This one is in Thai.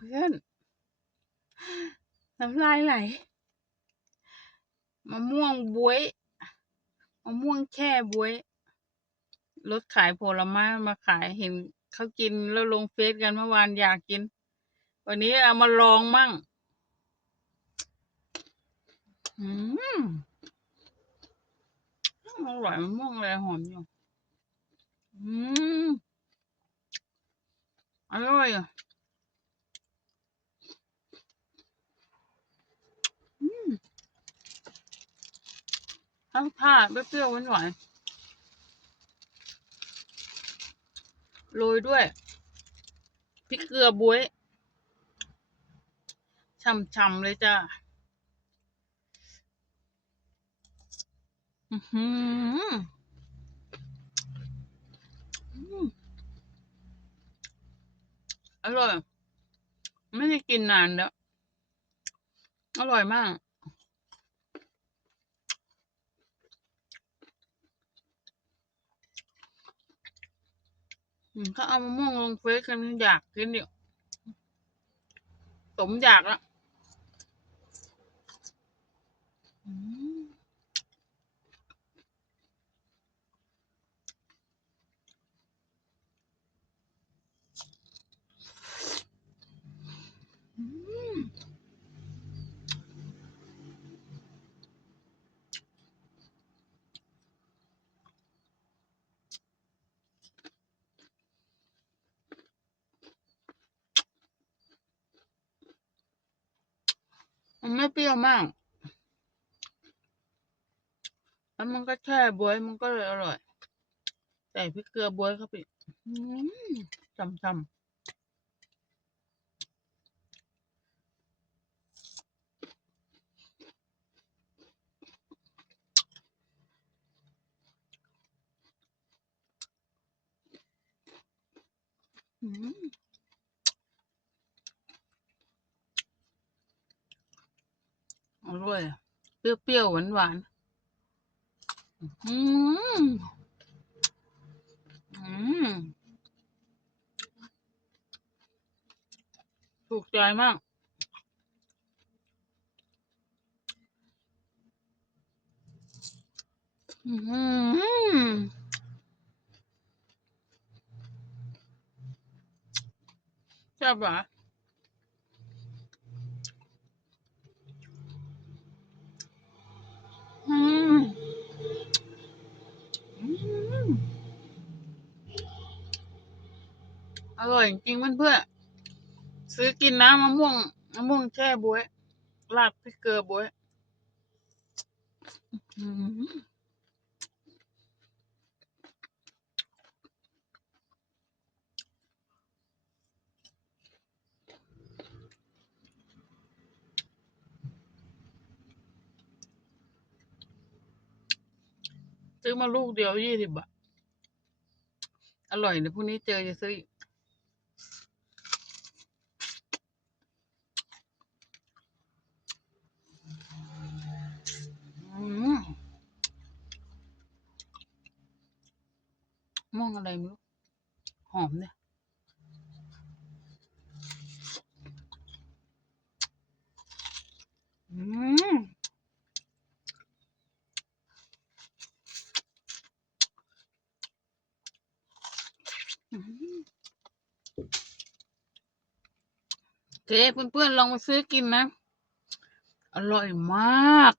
เพื่อนๆน้ำลายไหลมะม่วงบวยมะม่วงแช่บวยรถขายผลไม้มาขายเห็นเขากินแล้วลงเฟซกันเมื่อวานอยากกิน วันนี้เอามาลองมั่ง อืมอร่อยมะม่วงเลยหอมอยู่ อืมอร่อยอะอืม ข้าวทาดเปรี้ยวๆหวานๆโรยด้วยพริกเกลือบวยช่ำๆเลยจ้าอือหืออืมอร่อย ไม่ได้กินนานแล้ว อร่อยมาก เขาเอามะม่วงลงเฟซกันอยากกินอยู่สมอยากแล้ว เปรี้ยวมาก แล้วมันก็แช่บวยมันก็เลยอร่อย ใส่พริกเกลือบวยเข้าไปอีกอืมช่ำอืม อร่อยอะเปรี้ยวๆ หวานๆ อืม อืม ถูกใจมากอืมใช่ปะอืมอืม อร่อยจริงเพื่อนๆซื้อกินน้ำมะม่วงมะม่วงแช่บวยราดพริกเกลือบวยซื้อมาลูกเดียวยี่สิบบาท อร่อยเดี๋ยวพรุ่งนี้เจอจะซื้ออีกอืม ม่วงอะไรไม่รู้ หอมเนี่ยอืมอืมโอเคเพื่อนๆลองมาซื้อกินนะ อร่อยมาก